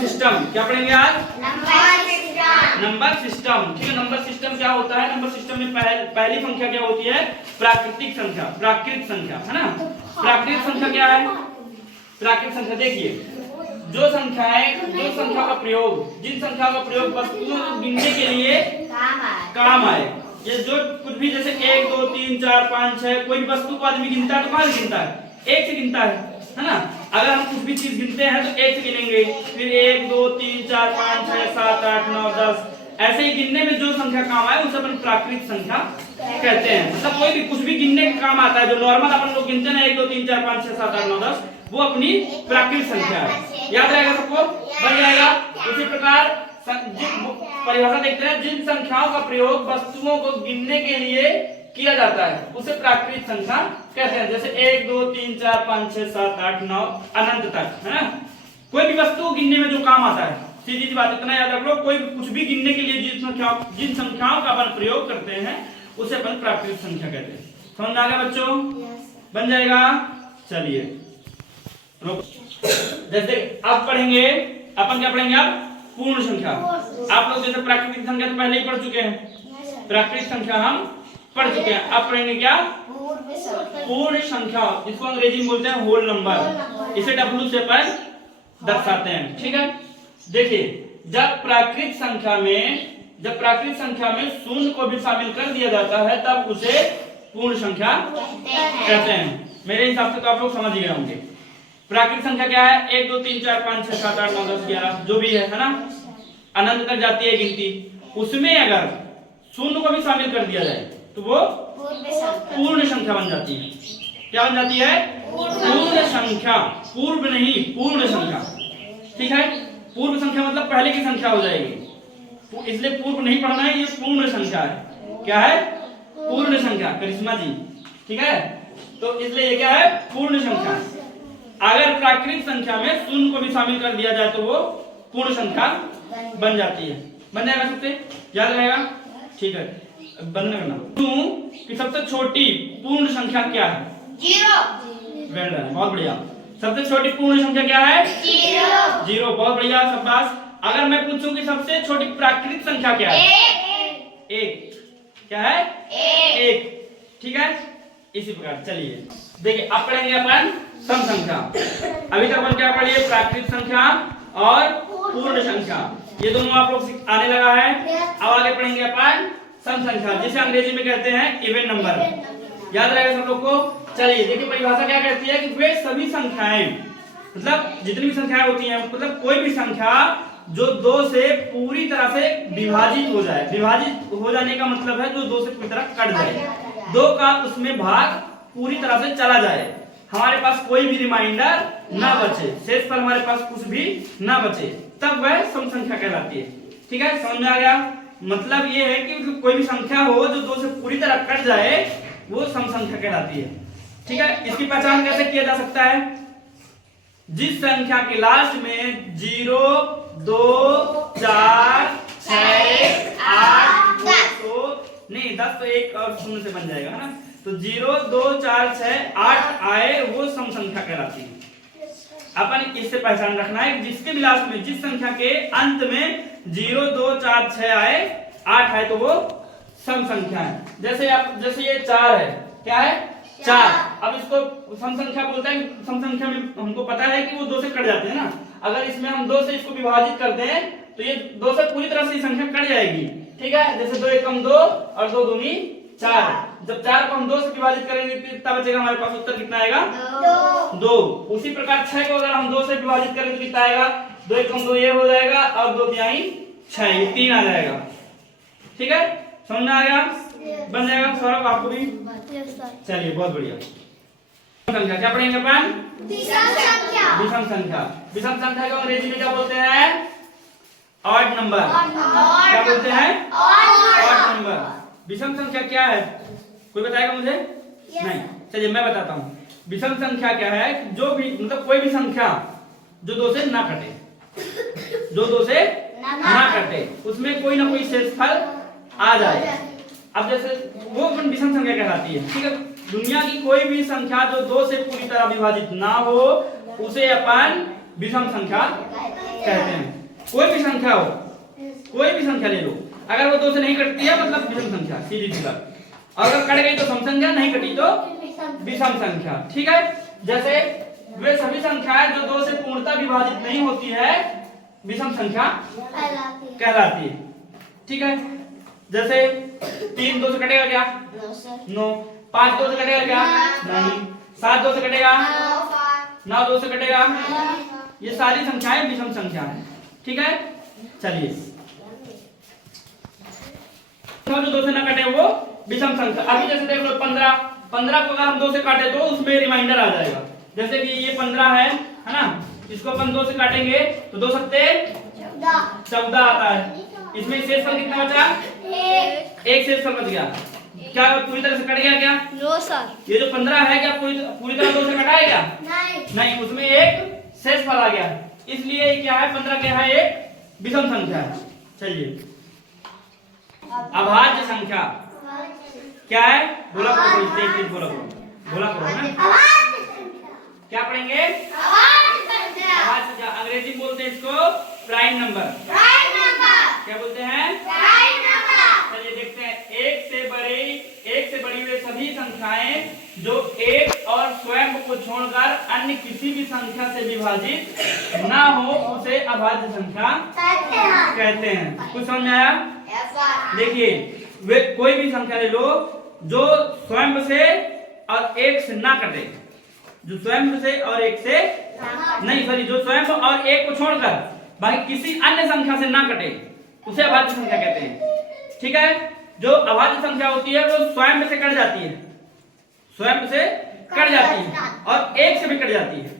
System क्या पढ़ेंगे आज? Number system. Number system. ठीक है, नंबर सिस्टम क्या होता है? नंबर सिस्टम में पहली संख्या क्या होती है? प्राकृतिक संख्या, प्राकृत संख्या, है ना। प्राकृत संख्या क्या है? प्राकृत संख्या देखिए, जो संख्या का प्रयोग, जिन संख्याओं का प्रयोग वस्तुओं को गिनने के लिए काम आए। ये जो कुछ भी, जैसे 1 2 3 4 5 6, कोई भी वस्तु को आदमी गिनता है तो कहाँ से गिनता है? 1 से गिनता है ना। अगर हम कुछ भी चीज गिनते हैं तो 1 से गिनेंगे, फिर 1 2 3 4 5 6 7 8 9 10, ऐसे ही गिनने में जो संख्या काम आए उसे अपन प्राकृत संख्या कहते हैं। मतलब कोई भी कुछ भी गिनने के काम आता है, जो नॉर्मल अपन लोग गिनते हैं 1 2 3 4 5 6 7 8 9 10, वो अपनी प्राकृत संख्या है। याद रहेगा सबको? बन जाएगा। उसी प्रकार परिभाषा देखते हैं, जिन संख्याओं का प्रयोग वस्तुओं को गिनने के लिए किया जाता है उसे प्राकृत संख्या कहते हैं। जैसे 1 2 3 4 5 6 7 8 9 अनंत तक, है ना। कोई भी वस्तु को गिनने में जो काम आता है, सीधी सी बात, इतना याद रख लो, कोई कुछ भी गिनने के लिए जिन संख्याओं का अपन प्रयोग करते हैं उसे अपन प्राकृत संख्या कहते हैं। समझ में आ गया बच्चों? बन जाएगा। चलिए जैसे अब पढ़ेंगे अपन, क्या पढ़ेंगे अब? पूर्ण संख्या। आप लोग जैसे प्राकृतिक संख्या तो पहले ही पढ़ चुके हैं, प्राकृतिक संख्या हम पढ़ चुके हैं। अब पढ़ेंगे क्या? पूर्ण संख्या, जिसको अंग्रेजी में बोलते हैं होल नंबर। इसे W से अपन दर्शाते हैं। ठीक है, देखिए, जब प्राकृत संख्या में शून्य को भी शामिल कर दिया जाता है तब उसे पूर्ण संख्या कहते हैं। मेरे हिसाब से तो आप लोग समझ गए होंगे। प्राकृत संख्या क्या है? 1 2 3 4 5 6 7 8 9 10 11, जो भी है ना, अनंत तक जाती है गिनती। उसमें अगर शून्य को भी शामिल कर दिया जाए तो वो पूर्ण संख्या बन जाती है। क्या बन जाती है? पूर्ण संख्या। पूर्व नहीं, पूर्ण संख्या। ठीक है, पूर्व संख्या मतलब पहले की संख्या हो जाएगी, इसलिए पूर्व नहीं पढ़ना है, ये पूर्ण संख्या है। क्या है? पूर्ण संख्या। करिश्मा जी, ठीक है, तो इसलिए ये क्या है? पूर्ण संख्या। अगर प्राकृत संख्या में शून्य को भी शामिल कर दिया जाए तो वो पूर्ण संख्या बन जाती है। बन जाएगा सबसे? याद रहेगा? ठीक है, बंद करना। कि सबसे छोटी पूर्ण संख्या क्या है? 0। वेल डन, बहुत बढ़िया। सबसे छोटी पूर्ण संख्या क्या है? 0। 0, बहुत बढ़िया, शाबाश। अगर मैं पूछूं कि सबसे छोटी प्राकृत संख्या क्या है? 1। क्या है? 1। ठीक है, इसी प्रकार चलिए देखिए, अब पढ़ेंगे अपन सम संख्या। अभी तक अपन क्या पढ़िए? प्राकृत संख्या और पूर्ण संख्या, ये दोनों आप लोग आने लगा है। अब आगे पढ़ेंगे अपन सम संख्या, जिसे अंग्रेजी में कहते हैं इवन नंबर। याद रहेगा सब लोग को? चलिए देखिए, परिभाषा क्या कहती है कि वे सभी संख्याएं, मतलब जितनी भी संख्याएं होती हैं, मतलब कोई भी संख्या जो 2 से पूरी तरह से विभाजित हो जाए। विभाजित हो जाने का मतलब है जो 2 से पूरी तरह कट जाए, 2 का उसमें भाग पूरी तरह से चला जाए, हमारे पास कोई भी रिमाइंडर ना बचे, शेष पर हमारे पास कुछ भी ना बचे, तब वह सम संख्या कहलाती है। ठीक है, समझ में आ गया? मतलब ये है कि कोई भी संख्या हो जो 2 से पूरी तरह कट जाए वो सम संख्या कहलाती है। ठीक है, इसकी पहचान कैसे किया जा सकता है? जिस संख्या के लास्ट में 0 2 4 6 8 2 नहीं 10 तो 1 और 0 से बन जाएगा, है ना। तो 0 2 4 6 8 आए वो सम संख्या कहलाती है। अपन इससे पहचान रखना है, जिसके भी लास्ट में, जिस संख्या के अंत में 0 2 4 6 आए, 8 आए, तो वो सम संख्या है। जैसे ये 4 है, क्या है? 4। अब इसको सम संख्या बोलता है। सम संख्या में हमको पता है कि वो 2 से कट जाते हैं ना। अगर इसमें हम 2 से इसको विभाजित करते हैं तो ये 2 से पूरी तरह से संख्या कट जाएगी। ठीक है, जैसे 2 एकम 2 और 2 दूनी 4। जब 4 को हम 2 से विभाजित करेंगे तो कितना बचेगा हमारे पास? उत्तर कितना आएगा? 2। उसी प्रकार 6 को अगर हम 2 से विभाजित करेंगे तो कितना आएगा? 2 एकम 2 ये हो जाएगा और 2 तिहाई 6, 3 आ जाएगा। ठीक है, समझ में आ गया? बन जाएगा सौरभ आपको भी? चलिए, बहुत बढ़िया। संख्या क्या पढ़ेंगे अपन? विषम संख्या। विषम संख्या। विषम संख्या को अंग्रेजी में क्या बोलते हैं? Odd number. क्या बोलते हैं? Odd number. विषम संख्या क्या है? कोई बताएगा मुझे? नहीं, चलिए मैं बताता हूँ। विषम संख्या क्या है? जो भी, मतलब कोई भी संख्या जो 2 से ना कटे, जो 2 से ना कटे, उसमें कोई ना कोई शेषफल आ जाए। अब जैसे वो विषम संख्या कहलाती है। ठीक है, दुनिया की कोई भी संख्या जो 2 से पूरी तरह विभाजित ना हो उसे अपन विषम संख्या कहते हैं। कोई भी संख्या हो, कोई भी संख्या ले लो, अगर वो 2 से नहीं कटती है मतलब विषम संख्या, सीधी सी बात। अगर कट गई तो सम संख्या, नहीं कटी तो विषम संख्या। ठीक है, जैसे वे सभी संख्याएं जो 2 से पूर्णतः विभाजित नहीं होती है विषम संख्या कहलाती है। ठीक है, जैसे 3 2 से कटेगा क्या? 9। 5 2 से कटेगा क्या? नहीं। 7 2 से कटेगा? 9 2 से कटेगा? ये सारी संख्याएं विषम संख्या है। ठीक है, चलिए जो 2 से ना कटे वो विषम संख्या। अभी जैसे देख लो 15 को अगर हम 2 से काटे तो उसमें रिमाइंडर आ जाएगा। जैसे कि ये 15 है ना, इसको अपन 2 से काटेंगे तो 2 सत्ते 14 आता है। इसमें शेषफल कितना बचा? 1 शेषफल बच गया। क्या पूरी तरह से कट गया क्या? No sir. ये जो 15 है क्या पूरी तरह 2 से कटा है क्या? नहीं, उसमें एक शेषफल आ गया, इसलिए ये क्या है? 15 क्या है? एक विषम संख्या है। चलिए अभाज्य संख्या क्या है? बोला करो, बोला करो ना। क्या पढ़ेंगे? अभाज्य संख्या। अंग्रेजी में बोलते हैं इसको प्राइम नंबर। क्या बोलते हैं? चलिए देखते हैं। एक से बड़ी हुई सभी संख्याएं जो एक और स्वयं को छोड़कर अन्य किसी भी संख्या से विभाजित ना हो उसे अभाज्य संख्या कहते हैं। कुछ समझ में आया? देखिए, वे कोई भी संख्या ले लो जो स्वयं से और एक से ना कटे, जो स्वयं से और एक से नहीं, सॉरी, जो स्वयं और एक को छोड़कर बाकी किसी अन्य संख्या से ना कटे उसे अभाज्य संख्या कहते हैं। ठीक है, जो अभाज्य संख्या होती है वो स्वयं से कट जाती है, स्वयं से कट जाती है और एक से भी कट जाती है।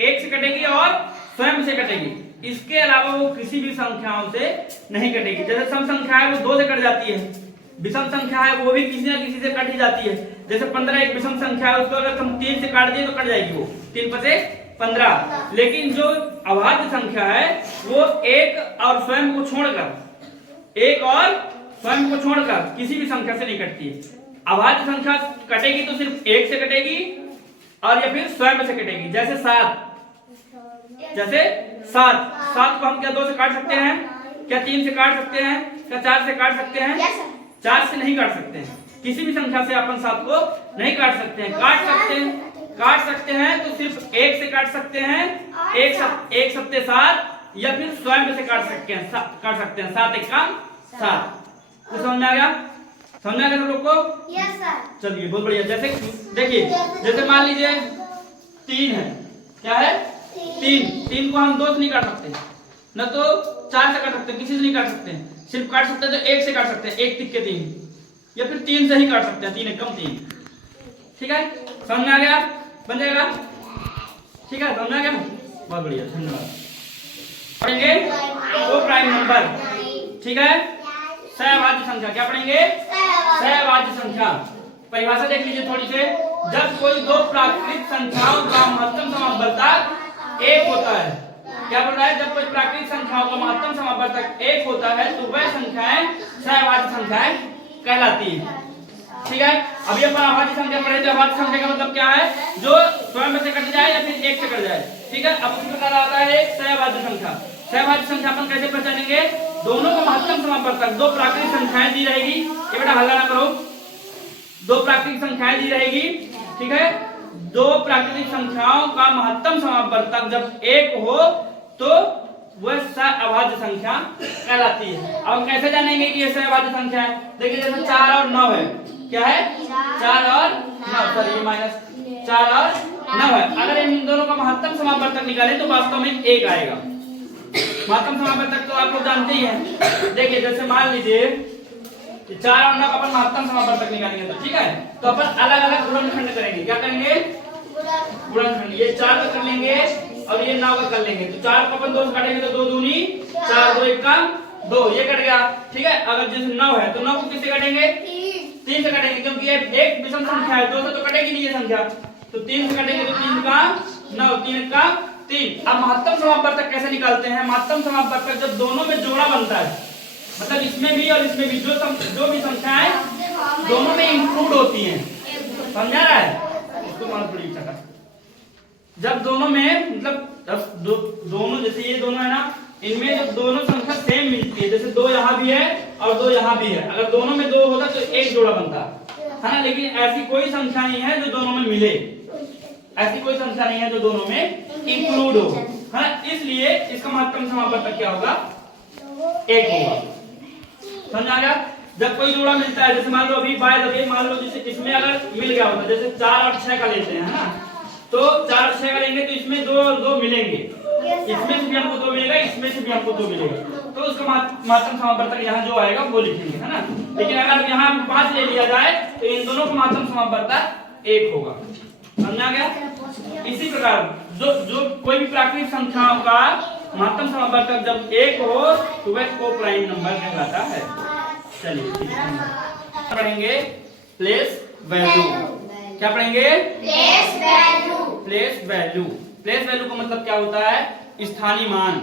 एक से कटेगी और स्वयं से कटेगी, इसके अलावा वो किसी भी संख्याओं से नहीं कटेगी। जैसे सम संख्या है वो 2 से कट जाती है, विषम संख्या है वो भी किसी न किसी से कट ही जाती है। जैसे 15 एक विषम संख्या है, उसको अगर हम 3 से काट दिए तो कट जाएगी, वो 3 पचे 15। लेकिन जो अभाज्य संख्या है वो एक और स्वयं को छोड़कर किसी भी संख्या से नहीं कटती है। अभाज्य संख्या कटेगी तो सिर्फ एक से कटेगी और या फिर स्वयं से कटेगी। जैसे 7 को हम क्या 2 से काट सकते हैं? क्या 3 से काट सकते हैं? क्या 4 से काट सकते हैं? 4 से नहीं काट सकते हैं। किसी भी संख्या से अपन 7 को नहीं काट सकते हैं। काट सकते हैं तो सिर्फ 1 से काट सकते हैं, 1 सत्ते 7, या फिर स्वयं से काट सकते हैं 7 1 का 7। तो समझ में आ गया? समझ में आ गया सब लोग को? Yes sir. चलिए बहुत बढ़िया। जैसे देखिए, जैसे मान लीजिए 3 है, क्या है? 3 को हम 2 से नहीं काट सकते, न तो 4 से काट सकते, किसी से नहीं काट सकते, सिर्फ काट सकते हैं तो 1 से काट सकते हैं, 1 तिक्के 3, या फिर 3 से ही काट सकते हैं, 3 1 कम 3। ठीक है, समझ में आ गया? बन जाएगा? ठीक है, समझ में आ गया? बहुत बढ़िया, धन्यवाद। पढ़ेंगे दो प्राइम नंबर। ठीक है, सहभाज्य संख्या। क्या पढ़ेंगे? सहभाज्य संख्या। परिभाषा देख लीजिए थोड़ी से। जब कोई दो प्राकृतिक संख्याओं का महत्तम समापवर्तक 1 होता है, क्या बोल रहा है? जब कोई प्राकृतिक संख्याओं का महत्तम समापवर्तक 1 होता है तो वह संख्याएं सहभाज्य संख्याएं कहलाती है। ठीक है, अभी अपन अभाज्य संख्या पढ़े थे। अभाज्य संख्या का मतलब क्या है? जो स्वयं से कट जाए या फिर 1 से कट जाए। ठीक है, अब उसी प्रकार आता है एक सहभाज्य संख्या। सहभाज्य संख्या अपन कैसे पहचानेंगे? दोनों का महत्तम समापवर्तक, दो प्राकृतिक संख्याएं दी रहेगी, ये बेटा हल्ला ना करो, दो प्राकृतिक संख्याएं दी रहेगी। ठीक है, दो प्राकृतिक संख्याओं का महत्तम समापवर्तक जब 1 हो तो वह सहअभाज्य संख्या कहलाती है। अब कैसे जानेंगे कि ये सहअभाज्य संख्या है? देखिए जैसे 4 और 9 है, क्या है? 4 और 9, सॉरी ये माइनस 4 और 9 है। अगर इन दोनों का महत्तम समापवर्तक निकालें तो वास्तव में 1 आएगा। महत्तम समापवर्तक तो आप लोग जानते ही हैं। देखिए जैसे मान लीजिए 4 और 9 का अपन महत्तम समापवर्तक निकालेंगे तो ठीक है, तो अपन अलग अलग गुणनखंड करेंगे। क्या करेंगे? गुणनखंड। ये 4 का कर लेंगे और ये 9 का कर लेंगे। तो 4 को अपन 2 से काटेंगे तो 2 दूनी 4, 2 1 का 2, ये कट गया। ठीक है, अगर जैसे 9 है तो 9 को किससे काटेंगे? 3 से काटेंगे, क्योंकि ये एक विषम संख्या है, 2 से तो कटेगी नहीं ये संख्या, तो 3 से काटेंगे तो 3 का 9, 3 का 3। अब महत्तम समापवर्तक कैसे निकालते हैं? महत्तम समापवर्तक जब दोनों में जोड़ा बनता है, मतलब इसमें भी और इसमें भी जो भी संख्याएं दोनों में इंक्लूड होती हैं, समझा रहा है? इसको मान पड़ी जब दोनों में मतलब दोनों जैसे ये दोनों है ना, इनमें जो दोनों संख्या सेम मिलती है, जैसे 2 यहाँ भी है और 2 यहाँ भी है, अगर दोनों में 2 होता तो एक जोड़ा बनता है ना, लेकिन ऐसी कोई संख्या नहीं है जो दोनों में मिले, ऐसी कोई संख्या नहीं है जो दोनों में इंक्लूड हो, है ना, इसलिए इसका महत्तम समापवर्तक क्या होगा, 1 होगा। समझ आ गया। जब कोई जोड़ा मिलता है, जैसे मान लो अभी बाय द वे, मान लो जैसे इसमें अगर मिल गया होता, जैसे 4 और 6 का लेते हैं, है ना, तो 4 और 6 का लेंगे तो इसमें 2 और 2 मिलेंगे, इसमें से भी हमको 2 मिलेगा, इसमें से भी हमको 2 मिलेगा, तो उसका महत्तम समापवर्तक यहाँ जो आएगा वो लिखेंगे, है ना। लेकिन अगर यहाँ 5 ले लिया जाए तो इन दोनों का महत्तम समापवर्तक 1 होगा। समझा गया। इसी प्रकार जो कोई भी प्राकृतिक संख्याओं का महत्तम समापवर्तक जब 1 हो तो वह कोप्राइम नंबर कहलाता है। चलिए पढ़ेंगे प्लेस वैल्यू। क्या पढ़ेंगे? Place value. Place value. Place value का मतलब क्या होता है? स्थानीय मान।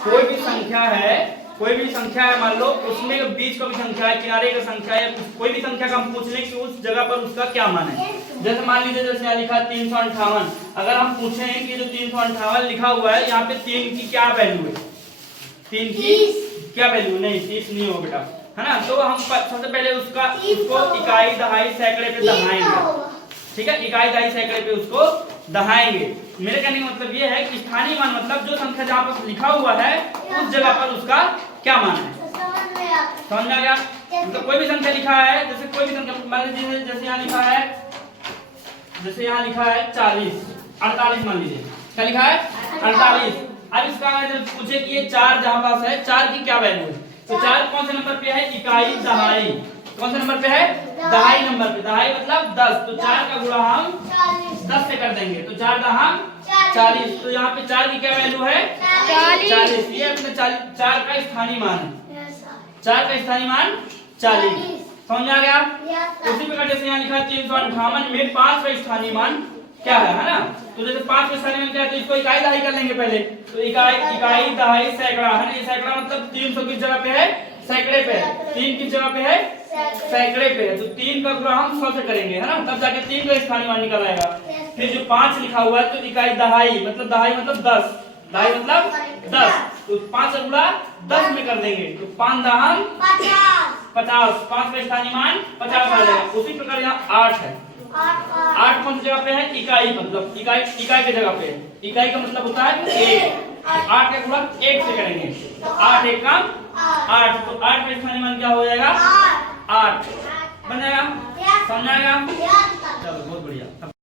कोई भी संख्या है, मान लो उसमें बीच का भी संख्या है, किनारे का संख्या है, कोई भी संख्या का हम पूछ लें कि उस जगह पर उसका क्या मान है। जैसे मान लीजिए जैसे यहाँ लिखा 358, अगर हम पूछें कि जो 358 लिखा हुआ है यहाँ पे 3 की क्या वैल्यू है, 3 की क्या वैल्यू, नहीं 30 नहीं हो बेटा, है ना। तो हम सबसे पहले उसको इकाई दहाई सैकड़े पे दहाएंगे, ठीक है, इकाई दहाई सैकड़े पे उसको दहाएंगे। मेरे कहने का मतलब ये है कि स्थानीय मान मतलब जो संख्या जहाँ पर लिखा हुआ है उस जगह पर उसका क्या मान है। समझ में आ गया। तो कोई भी संख्या लिखा है, जैसे कोई भी संख्या मान लीजिए, जैसे यहाँ लिखा है, 40 48 मान लीजिए, क्या लिखा है 48। अब इसका अगर पूछे कि ये 4 जहाँ पास है, 4 की क्या वैल्यू है, तो 4 कौन से नंबर पे है, इकाई दहाई, कौन से नंबर पे है, दहाई नंबर पे, दहाई मतलब 10, तो 4 का गुणा हम 10 से कर देंगे, तो 4 दहाई 40, तो यहाँ पे 4 की क्या वैल्यू है 40। ये अपने 4 का स्थानीय मान है, 4 का स्थानीय मान 40। समझ आ गया। उसी प्रकार जैसे यहाँ लिखा है 358 में 5 का स्थानीय मान क्या है ना, तो जैसे 5 का स्थानीय मान क्या है, तो इसको इकाई दहाई कर लेंगे पहले, तो इकाई दहाई सैकड़ा है ना, ये सैकड़ा मतलब 300 किस जगह पे है, सैकड़े पे है, 3 किस जगह पे है, सैकड़े पे है, तो 3 का गुणा हम 100 से करेंगे, है ना, तब जाके 3 का स्थानीय मान निकल आएगा। फिर जो 5 लिखा हुआ है, तो इकाई दहाई मतलब 10, दहाई मतलब 10, तो 5 का गुणा 10 में कर देंगे, तो 5 दहाई 50, 5 का स्थानीय मान 50 आ जाएगा। उसी प्रकार यहाँ 8 है, 8 कौन सी जगह पे है, इकाई मतलब इकाई की जगह पे है, इकाई का मतलब होता है 1, 8 का गुणा 1 से करेंगे, तो 8 1 का 8, तो 8 का स्थानीय मान क्या हो जाएगा 8 बन जाएगा। समझ आएगा। चलो बहुत बढ़िया।